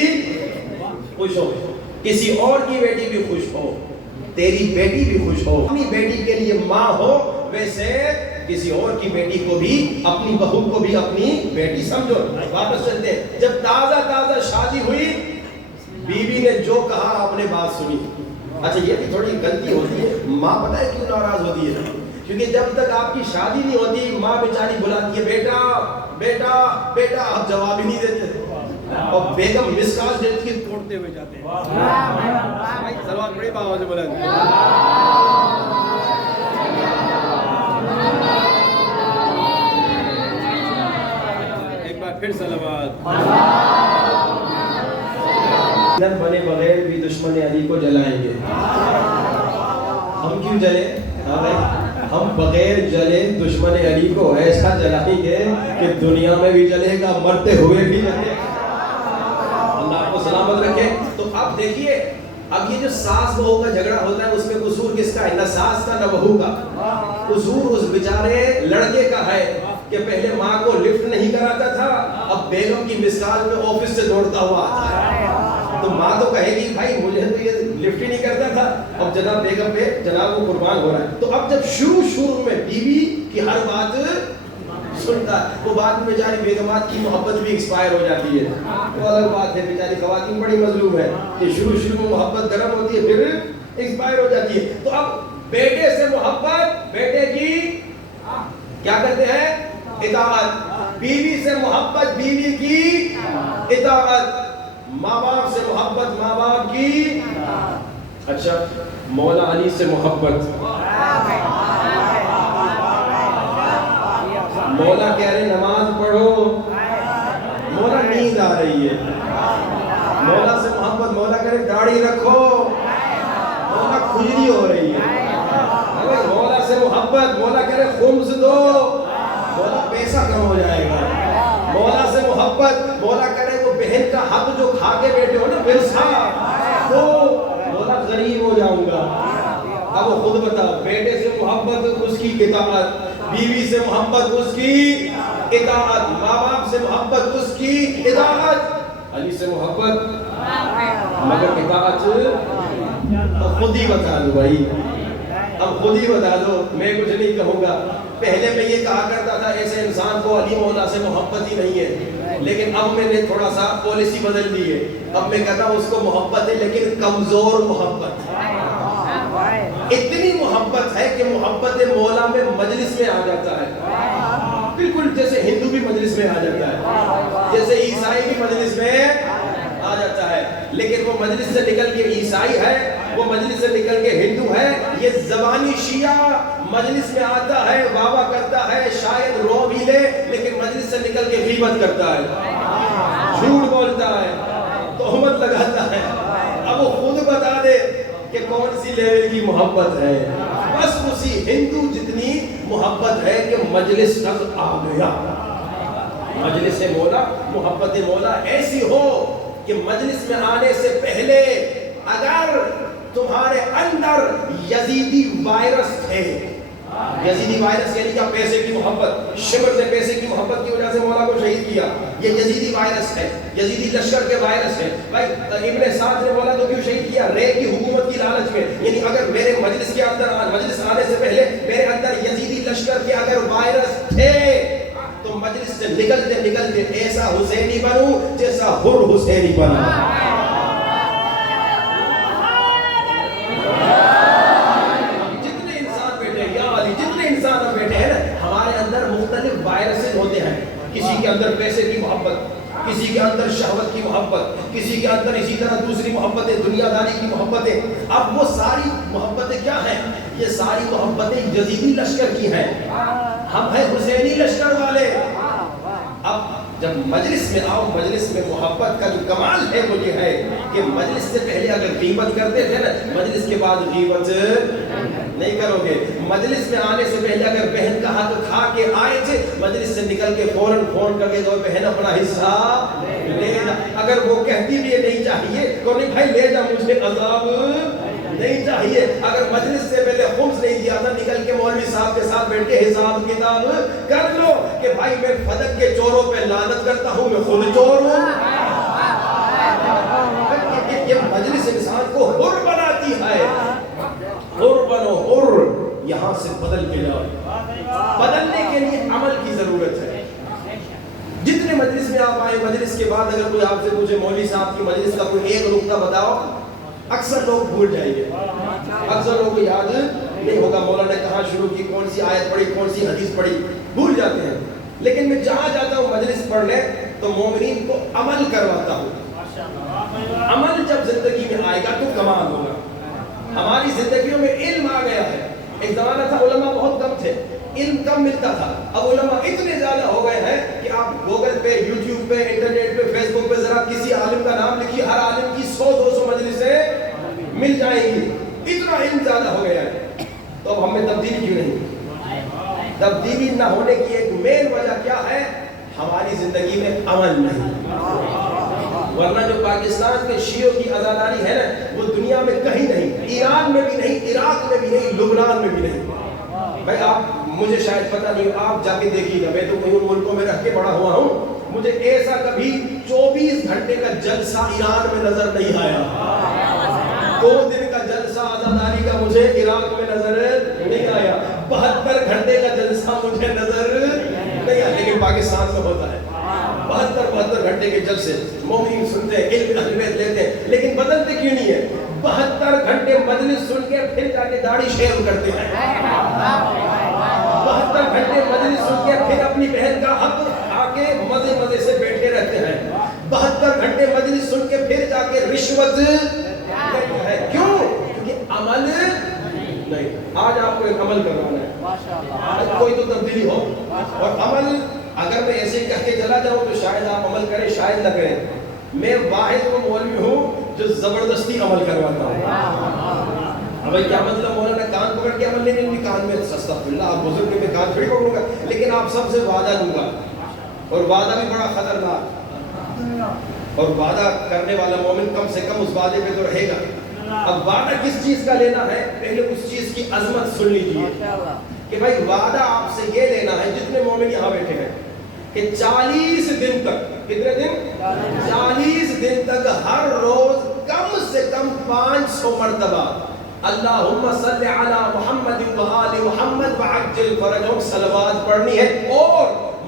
خوش ہو, کسی اور کی بیٹی بھی خوش ہو, تیری بیٹی بھی خوش ہو, اپنی بیٹی کے لیے ماں ہو ویسے کسی اور کی بیٹی کو بھی, اپنی بہو کو بھی اپنی بیٹی سمجھو. واپس چلتے ہیں, جب تازہ شادی ہوئی بیوی نے جو کہا آپ نے بات سنی. اچھا یہ بھی تھوڑی غلطی ہوتی ہے, ماں پتہ ہے کیوں ناراض ہوتی ہے, کیونکہ جب تک آپ کی شادی نہیں ہوتی ماں بیچاری بلاتی ہے بیٹا بیٹا بیٹا, آپ جواب ہی نہیں دیتے, اور بیگم مس کال دیتی ہے توڑتے ہوئے جاتے ہیں. سلوات بڑی آواز سے بولا, ایک بار پھر سلوات. بنے بغیر بھی دشمن علی کو جلائیں گے. ہم کیوں جلیں؟ ہم بغیر جلے دشمن علی کو ایسا جلائیں گے کہ دنیا میں بھی جلے گا, مرتے ہوئے بھی جلے گا. اللہ آپ کو سلامت رکھے. تو اب دیکھیے اب یہ جو ساس بہو کا جھگڑا ہوتا ہے اس میں قصور کس کا ہے؟ نہ ساس کا نہ بہو کا, قصور اس بیچارے لڑکے کا ہے کہ پہلے ماں کو لفٹ نہیں کراتا تھا, اب بیگم کی مثال میں آفس سے دوڑتا ہوا آتا ہے. تو ماں تو کہے گی بھائی مجھے تو یہ لفٹ ہی نہیں کرتا تھا, اب جناب بیگم پہ جناب وہ قربان ہو رہا ہے. تو اب جب شروع میں بیوی کی ہر بات سنتا ہے, وہ بعد میں بیچاری بیگمات کی محبت بھی ایکسپائر ہو جاتی ہے, وہ الگ بات ہے. بیچاری خواتین بڑی مظلوم ہے کہ شروع میں محبت گرم ہوتی ہے پھر ایکسپائر ہو جاتی ہے. تو اب بیٹے سے محبت, بیٹے کی کیا کرتے ہیں اطاعت, بیوی سے محبت بیوی کی اطاعت, ماں باپ سے محبت ماں باپ کی. اچھا مولا علی سے محبت, مولا کہہ رہے نماز پڑھو, مولا نیند آ رہی ہے. مولا سے محبت, مولا کہہ رہے داڑھی رکھو, مولا کھجلی ہو رہی ہے. مولا سے محبت, مولا کہہ رہے خمس دو, مولا پیسہ کم ہو جائے گا. مولا سے محبت, مولا کہہ رہے وہ بہن کا حق جو کھا کے بیٹھے ہو نا ورثہ, تو مولا غریب ہو جاؤں گا. اب وہ خود بتاؤ, بیٹے سے محبت اس کی اطاعت, بیوی سے محبت اس کی اطاعت, ماں باپ سے محبت اس کی اطاعت, علی سے محبت مگر اطاعت. اب خود ہی بتا دو بھائی, اب خود ہی بتا دو, میں کچھ نہیں کہوں گا. پہلے میں یہ کہا کرتا تھا ایسے انسان کو علی مولا سے محبت ہی نہیں ہے, لیکن اب میں نے تھوڑا سا پالیسی بدل دی ہے. اب میں کہتا ہوں اس کو محبت ہے لیکن کمزور محبت. اتنی محبت ہے کہ محبت مولا میں مجلس میں آ جاتا ہے, بالکل جیسے ہندو بھی مجلس میں آ جاتا ہے, جیسے عیسائی بھی مجلس میں آ جاتا ہے. لیکن وہ مجلس سے نکل کے عیسائی ہے, وہ مجلس سے نکل کے ہندو ہے. یہ زبانی شیعہ مجلس میں آتا ہے, واہ واہ کرتا ہے, شاید رو بھی لے, لیکن مجلس سے نکل کے غیبت کرتا ہے, جھوٹ بولتا ہے, تہمت لگاتا ہے. اب وہ خود بتا دے کہ کون سی لیول کی محبت ہے. بس اسی ہندو جتنی محبت ہے کہ مجلس تک آ گیا. مجلس مولا, محبت مولا ایسی ہو کہ مجلس میں آنے سے پہلے اگر تمہارے اندر یزیدی وائرس ہے, یزیدی وائرس یعنی کیا, پیسے کی محبت, شمر سے پیسے کی محبت کی وجہ سے مولا کو شہید کیا, یہ یزیدی وائرس ہے, یزیدی لشکر کے وائرس ہے. بھائی ابن سعد نے بولا تو کیوں شہید کیا, رے کی حکومت کی لالچ میں. یعنی اگر میرے مجلس کے اندر, مجلس آنے سے پہلے میرے نکلتے نکلتے ایسا حسینی بنوں جیسا حر حسینی بنا. جتنے انسان بیٹھے یا علی جتنے انسان بیٹھے ہیں نا ہمارے اندر مختلف وائرسز ہوتے ہیں. کسی کے اندر پیسے کی محبت, کسی کے اندر شہوت کی محبت, کسی کے اندر اسی طرح دوسری محبتیں دنیا داری کی محبتیں. اب وہ ساری محبتیں کیا ہیں؟ یہ ساری محبتیں یزیدی لشکر کی ہیں, ہم ہیں حسینی لشکر والے. اب جب مجلس میں آؤ, مجلس میں محبت کا جو کمال ہے وہ یہ ہے کہ مجلس سے پہلے اگر غیبت کرتے تھے نا, مجلس کے بعد غیبت نہیں کرو گے. مجلس میں آنے سے پہلے اگر بہن کا حق کھا کے آئے تھے, مجلس سے نکل کے فوراً فون کر کے دو بہن اپنا حصہ لے جا. اگر وہ کہتی بھی نہیں چاہیے تو نہیں بھائی لے جا, مجھے عذاب نہیں چاہیے. اگر مجلس سے پہلے خمس نہیں دیا تھا, نکل کے مولوی صاحب کے ساتھ بیٹھ کے حساب کتاب کر لو کہ بھائی میں فدق کے چوروں پہ لعنت کرتا ہوں, میں خود چور ہوں. یہ مجلس انسان کو حر بناتی ہے. حر بنو, حر. یہاں سے بدل کے جاؤ. بدلنے کے لیے عمل کی ضرورت ہے. جتنے مجلس میں آپ آئے, مجلس کے بعد اگر کوئی آپ سے پوچھے مولوی صاحب کی مجلس کا کوئی ایک نقطہ بتاؤ, اکثر لوگ بھول جائیں گے, اکثر لوگوں کو یاد نہیں ہوگا مولانا نے کہاں شروع کی, کون سی آیت پڑھی, کون سی حدیث پڑھی, بھول جاتے ہیں. لیکن میں جہاں جاتا ہوں مجلس پڑھنے تو مومنین کو عمل کرواتا ہوں. عمل جب زندگی میں آئے گا تو کمال ہوگا. ہماری زندگیوں میں علم آ گیا ہے. ایک زمانہ تھا علماء بہت کم تھے, علم کم ملتا تھا. اب علماء اتنے زیادہ ہو گئے ہیں کہ آپ گوگل پہ, یوٹیوب پہ, انٹرنیٹ پہ, فیس بک پہ ذرا کسی عالم کا نام لکھیے, ہر عالم کی 100-200 مجلسیں مل جائیں گی. اتنا علم زیادہ ہو گیا ہے. تو اب ہمیں تبدیلی کیوں نہیں؟ تبدیلی نہ ہونے کی ایک مین وجہ کیا ہے؟ ہماری زندگی میں عمل نہیں. ورنہ جو پاکستان کے شیعوں کی عزاداری ہے نا, وہ دنیا میں کہیں نہیں, ایران میں بھی نہیں, عراق میں بھی نہیں, لبنان میں بھی نہیں. بھائی آپ مجھے شاید پتہ نہیں, آپ جا کے دیکھیے گا, میں تو کئی ملکوں میں رہ کے بڑا ہوا ہوں, مجھے ایسا کبھی 24 گھنٹے کا جلسہ ایران میں نظر نہیں آیا. 2 دن کا جلسہ عزاداری کا مجھے عراق میں نظر نہیں آیا. 72 گھنٹے کا جلسہ مجھے نظر نہیں آیا. لیکن پاکستان میں ہوتا ہے 72 گھنٹے کے جلسے, مومنین سنتے ہیں, علم اہل بیت لیتے ہیں, لیکن بدلتے کیوں نہیں ہے؟ 72 گھنٹے مجلس سن کے پھر جا کے داڑھی شیو کرتے ہیں. 72 گھنٹے مجلس سن کے پھر اپنی بہن کا حق آ کے مزے مزے سے بیٹھے رہتے ہیں. 72 گھنٹے مجلس سن کے پھر جا کے رشوت لیتے ہیں. کیوں؟ کیونکہ عمل نہیں. آج آپ کو ایک عمل کروانا ہے, کوئی تو تبدیلی ہو. اور عمل اگر میں ایسے کہہ کے چلا جاؤں تو شاید آپ عمل کریں, شاید نہ کریں. میں واحد وہ مولوی ہوں جو زبردستی عمل کرواتا ہوں. اب کیا مطلب؟ مولانا کان پکڑ کے عمل نہیں, کان میں استغفراللہ, آپ بزرگ میں کان تھوڑی پکڑوں گا, لیکن آپ سب سے وعدہ دوں گا, اور وعدہ بھی بڑا خطرناک. اور وعدہ کرنے والا مومن کم سے کم اس وعدے پہ تو رہے گا. اب وعدہ کس چیز کا لینا ہے, پہلے اس چیز کی عظمت سن لیجیے کہ بھائی وعدہ آپ سے یہ لینا ہے, جتنے مومن یہاں بیٹھے ہیں, کہ 40 دن تک, کتنے دن؟ 40 دن تک ہر روز کم سے کم 500 مرتبہ اللہم صلی علی محمد و آل محمد وعجل فرجہم صلوات پڑھنی ہے, اور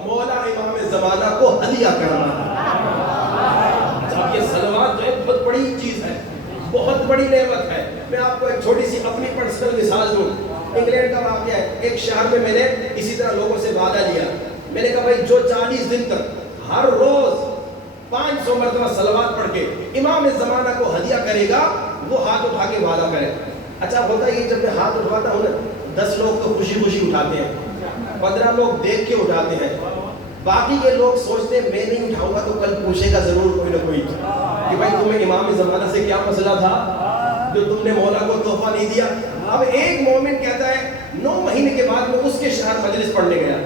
مولا امام زمانہ کو ہدیہ کرنا ہے. یہ صلوات جو ہے بہت بڑی چیز ہے, بہت بڑی نعمت ہے. میں آپ کو ایک چھوٹی سی اپنی پرسنل مثال دوں. انگلینڈ کا واقعہ ہے. ایک شہر میں میں نے اسی طرح لوگوں سے وعدہ لیا. میں نے کہا بھائی جو 40 دن تک ہر روز 500 مرتبہ صلوات پڑھ کے امام زمانہ کو ہدیہ کرے گا, وہ ہاتھ اٹھا کے وعدہ کرے. اچھا ہوتا ہے جب میں ہاتھ اٹھاتا ہوں نا, 10 لوگ تو خوشی خوشی اٹھاتے ہیں, 15 لوگ دیکھ کے اٹھاتے ہیں, باقی کے لوگ سوچتے ہیں میں نہیں اٹھاؤں گا تو کل پوچھے گا ضرور کوئی نہ کوئی کہ بھائی تمہیں امام زمانہ سے کیا مسئلہ تھا جو تم نے مولا کو تحفہ نہیں دیا. اب ایک مومن کہتا ہے 9 مہینے کے بعد میں اس کے شہر مجلس پڑھنے گیا,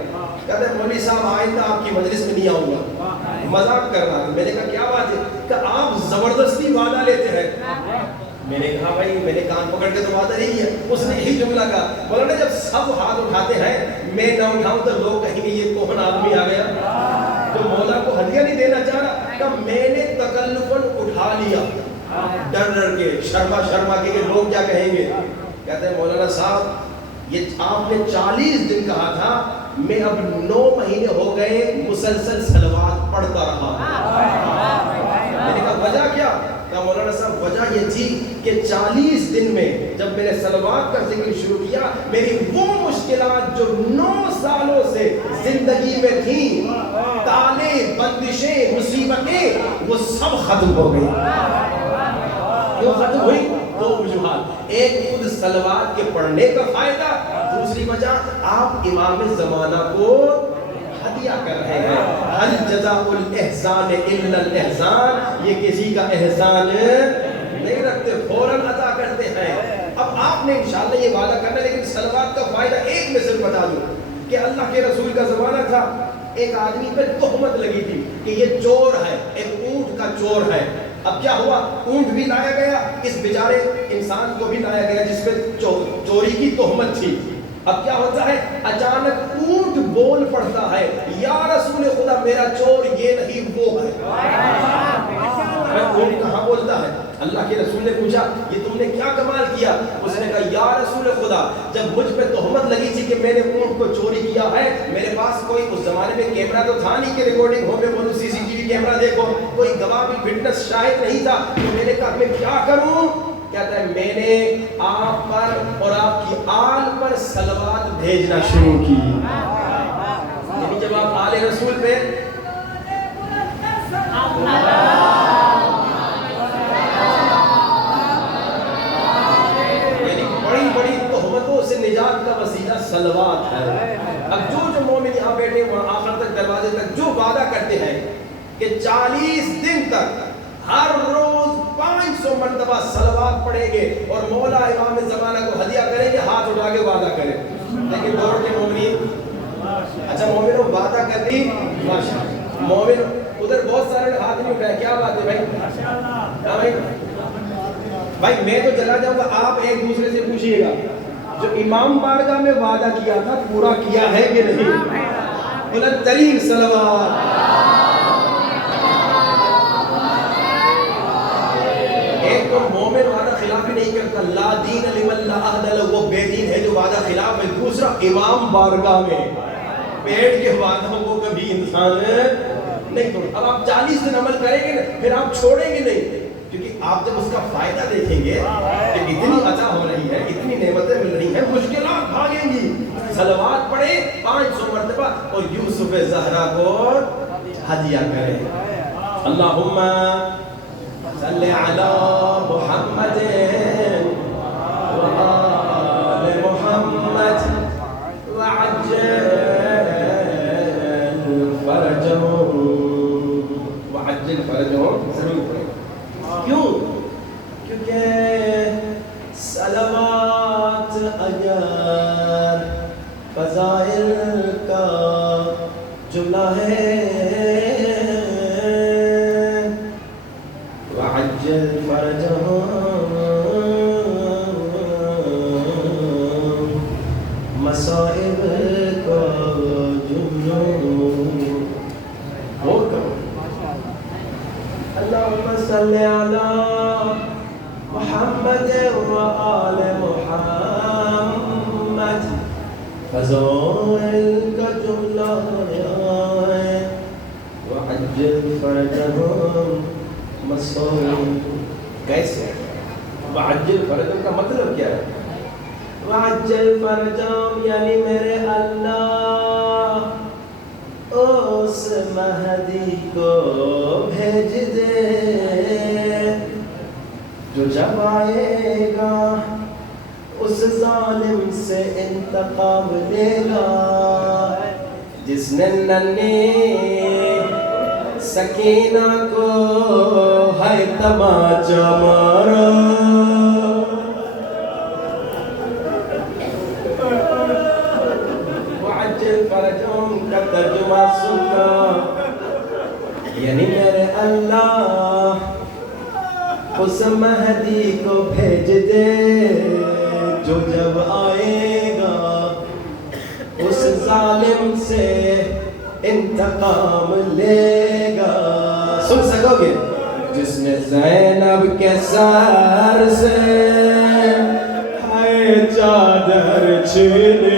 کہتا ہے مولوی صاحب آئندہ آپ کی مجلس میں نہیں آؤں گا. مذاق کر رہا ہے. میں نے کہا کیا بات ہے؟ کہ آپ زبردستی وعدہ لیتے ہیں. میں نے کہا بھائی میں نے کان پکڑ کے تو وعدہ نہیں کیا. اس نے یہی جملہ کہا, مولانا جب سب ہاتھ اٹھاتے ہیں میں نہ اٹھاؤں تو لوگ کہیں گے یہ کون آدمی آ گیا جو مولا کو ہدیہ نہیں دینا چاہ رہا. کہ میں نے تکلفاً اٹھا لیا, ڈر ڈر کے, شرما کے لوگ کیا کہیں گے. کہتے ہیں مولانا صاحب یہ آپ نے 40 دن کہا تھا, میں اب 9 مہینے ہو گئے مسلسل صلوات پڑھتا رہا. میں نے کہا وجہ کیا؟ کہا مولانا صاحب وجہ یہ تھی کہ 40 دن میں جب میں نے صلوات کا ذکر شروع کیا میری وہ مشکلات جو 9 سالوں سے زندگی میں تھیں، تالے، بندشیں، مصیبتیں، وہ سب ختم ہو گئی. کیوں ختم ہوئی؟ 2 وجوہات. ایک خود صلوات کے پڑھنے کا فائدہ، دوسری وجہ آپ امام زمانہ کو ہدیہ کر رہے ہیں. ہل جزاء الاحسان الا الاحسان، یہ کسی کا احسان نہیں رکھتے، فوراً عطا کرتے ہیں. اب آپ نے انشاءاللہ یہ وعدہ کرنا ہے، لیکن صلوات کا فائدہ ایک میں صرف بتا دوں کہ اللہ کے رسول کا زمانہ تھا، ایک آدمی پہ تہمت لگی تھی کہ یہ چور ہے، ایک اونٹ کا چور ہے. اب کیا ہوا؟ اونٹ بھی لایا گیا، اس بیچارے انسان کو بھی لایا گیا جس پہ چوری کی تہمت تھی. اب کیا ہوتا ہے؟ اچانک اونٹ بول پڑتا ہے یا رسول خدا میرا چور یہ نہیں وہ ہے. اونٹ کہاں بولتا ہے؟ اللہ کے رسول نے پوچھا یہ تم نے کیا کمال کیا؟ اس نے کہا یا رسول خدا جب مجھ پہ تہمت لگی تھی کہ میں نے اونٹ کو چوری کیا ہے، میرے پاس کوئی اس زمانے میں کیمرہ تو تھا نہیں کہ ریکارڈنگ ہو، میں بولوں CCTV کیمرہ دیکھو، کوئی گواہ بھی وٹنس شاہد نہیں تھا. تو میں نے کہا میں کیا کروں؟ کہتا ہے میں نے آپ پر اور آپ کی آل پر صلوات بھیجنا شروع کی. یعنی جب آپ آل رسول پہ یعنی بڑی بڑی تہمتوں سے نجات کا وسیلہ صلوات ہے. اب جو مومن یہاں بیٹھے وہاں آخر تک دروازے تک جو وعدہ کرتے ہیں کہ 40 دن تک ہر روز 500 مرتبہ صلوات پڑھیں گے اور مولا امام زمانہ کو ہدیہ کریں گے، ہاتھ اٹھا کے وعدہ کریں. لیکن دور کے مومنین، اچھا مومنوں وعدہ کرتے ہی ماشاءاللہ، مومن ادھر بہت سارے ہاتھ نہیں اٹھائے، کیا بات ہے بھائی؟ کیا بھائی؟ بھائی میں تو چلا جاؤں گا، آپ ایک دوسرے سے پوچھئے گا جو امام بارگاہ میں وعدہ کیا تھا پورا کیا ہے کہ نہیں؟ بلند ترین صلوات. ایک تو مومن وعدہ خلافی نہیں کرتا، لا دین لمن لا عہد لہ، وہ بے دین ہے جو وعدہ خلاف ہے. دوسرا امام بارگاہ میں بیٹھ کے وعدوں کو کبھی انسان نہیں توڑ. اب آپ 40 دن عمل کریں گے نا، پھر آپ چھوڑیں گے نہیں، کیونکہ آپ جب اس کا فائدہ دیکھیں گے کہ اتنی عطا ہو رہی ہے، اتنی نعمتیں مل رہی ہیں، مشکلات بھاگیں گی. صلوات پڑھیں 500 مرتبہ اور یوسف زہرا کو ہدیہ کریں. اللہم صلی علی محمد وآل محمد وعجل فرجهم وعجل فرجهم. ضرور پڑھیں. کیوں؟ کیونکہ صلوات اگر فضائل کا جملہ ہے، وعجل فرجهم مصائب کا جملہ. اور کہو اللہم صلی علی محمد وآل محمد، فضائل کا جملہ ہے، وعجل فرجهم مصائب. کیسے؟ وعجل فرجهم کا مطلب کیا ہے؟ وعجل فرجهم یعنی میرے اللہ اس مہدی کو بھیج دے جو جب آئے گا اس ظالم سے انتقام لے گا جس نے ننھی سکینہ کو ہے تماچا مارا. وعجل فرجهم کا ترجمہ سننا یعنی میرے اللہ اس مہدی کو بھیج دے جو جب آئے گا اس ظالم سے انتقام لے گا. سن سکو گے؟ جس نے زینب کے سر سے ہے چادر چھینے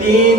3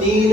3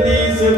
30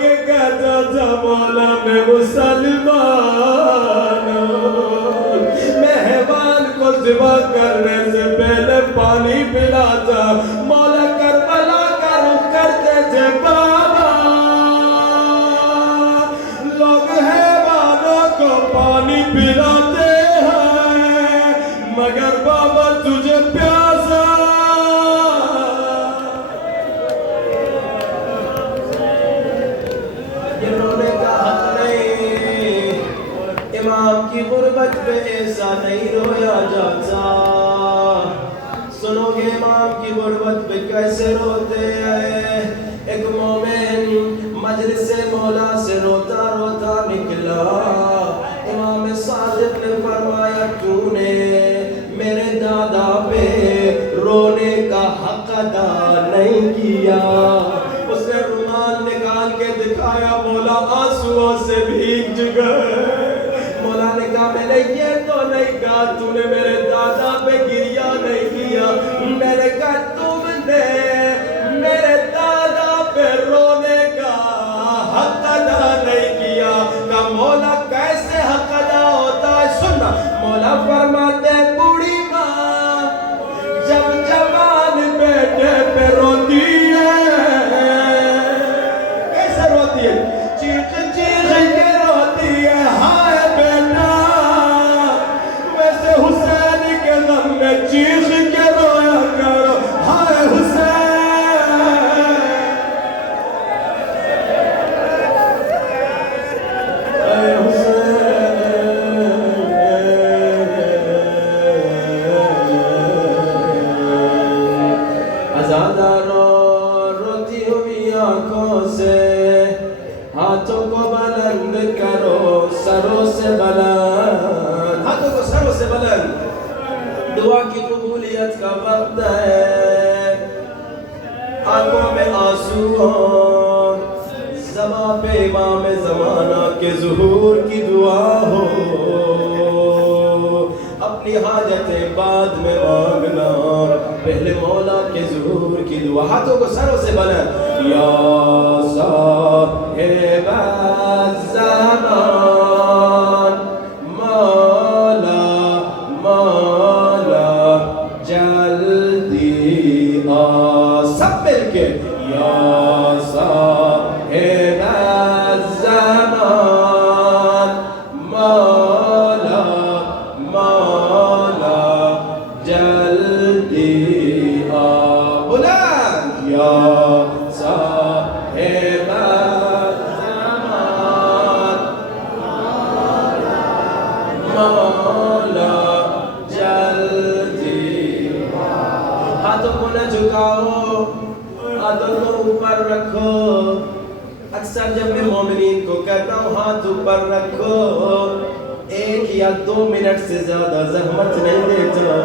کے کہتا تھا مولا میں مسلمان ہوں، مہمان کو ذبح کرنے سے پہلے پانی پلاتا، مولا کربلا کا رخ کرتے تھے بابا، لوگ حیوانوں کو پانی پلاتے ہیں مگر بابا تجھے پیاسا، یہ رونے کا حق نہیں، امام کی غربت پہ ایسا نہیں رویا جاتا، سنو گے امام کی غربت پہ کیسے روتے ہیں، ایک مومن مجلس مولا سے روتا روتا نکلا، امام صادق نے فرمایا تو نے میرے دادا پہ رونے کا حق ادا نہیں کیا، اس نے رومال نکال کے دکھایا، مولا آنسوؤں سے بھیگ گئے، مولا نے کہا میں نے یہ تو نہیں کہا تو نے میرے دادا پہ گریا نہیں کیا، میں نے کہا تم نے میرے دادا پہ رونے کا حق ادا نہیں کیا، کہ مولا کیسے حق ادا ہوتا ہے، سننا مولا فرماتے بوڑھی ماں جب جوان بیٹے پہ روتی ہے، کیسے روتی ہے، چیخ چیخ کے روتی ہے، ہائے بیٹا، ویسے حسین کے غم میں چیخ کے رویا کرو، ہائے حسین، ہائے حسین، آزادہ روتی ہوئی آنکھوں سے ہاتھوں کو بلند کرو سروں سے بلند، ہاتھوں کو سروں سے بلند، دعا کی قبولیت کا وقت ہے، آنکھوں میں آنسو ہوں، زباں پہ امام زمانہ کے ظہور کی دعا ہو، اپنی حاجتیں بعد میں مانگنا، پہلے مولا کے ظہور کی دعا، ہاتھوں کو سروں سے بلند، یا صاحب الزمان مولا مولا جلدی آ، سب مل کے یا صاحب الزمان مولا مولا جلدی آ، بلند یا صاحب الزمان مولا جلدی آ، ہاتھوں کو نہ جھکاؤ، ہاتھوں کو اوپر رکھو، اکثر جب میں مومنین کو کہتا ہوں ہاتھ اوپر رکھو، 1 یا 2 منٹ سے زیادہ زحمت نہیں دیتا،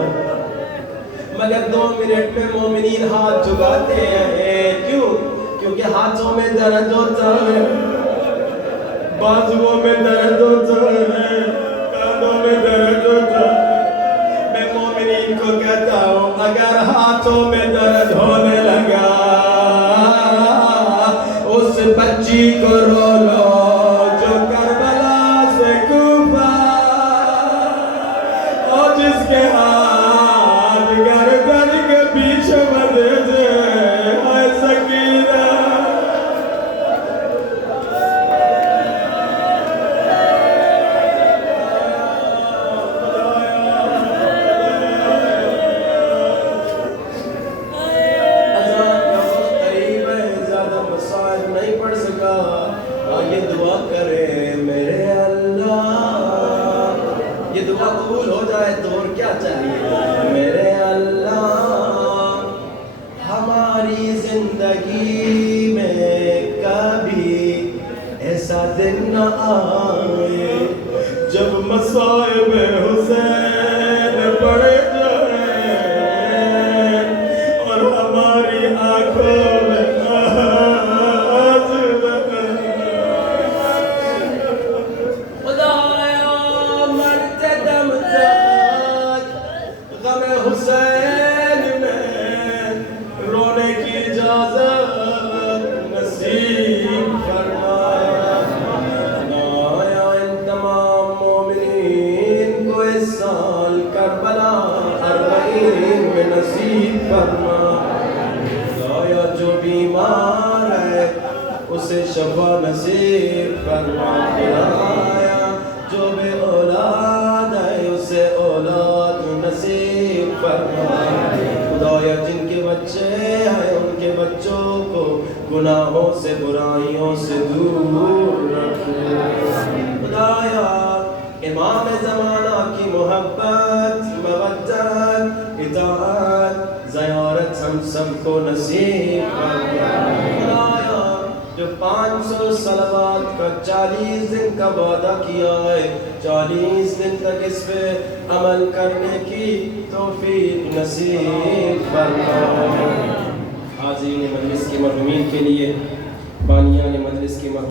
مگر 2 منٹ میں مومنین ہاتھ جھکاتے ہیں، کیوں؟ کیونکہ ہاتھوں میں درد ہوتا ہے، بازوؤں میں درد ہوتا ہے، کانوں میں درد ہوتا ہے، میں مومنین کو کہتا ہوں اگر ہاتھوں میں درد ہونے لگا اس بچی کو رو لو جو کربلا سے کوفہ، اور جس کے ہاتھ گردن کے پیچھے بندھے تھے، اے سکینہ، قبول ہو جائے تو اور کیا چاہیے، میرے اللہ ہماری زندگی میں کبھی ایسا دن نہ آئے جب مصائب حسین پڑ جائے اور ہماری آنکھوں میں حسین میں رونے کی اجازت نصیب کر اسے شفا نصیب فرما خدایا، جو بے اولاد ہے اسے اولاد نصیب فرما خدایا، جن کے بچے ہیں ان کے بچوں کو گناہوں سے برائیوں سے دور رکھے خدایا، امام زمانہ کی محبت، مودت، اطاعت، زیارت ہم سب کو نصیب فرما خدایا، جو 500 صلوات کا 40 دن کا وعدہ کیا ہے، 40 دن تک اس پہ عمل کرنے کی توفیق نصیب فرما۔ حاضرین مجلس کی مرحومین کے لیے، بانیان مجلس کی مرحومین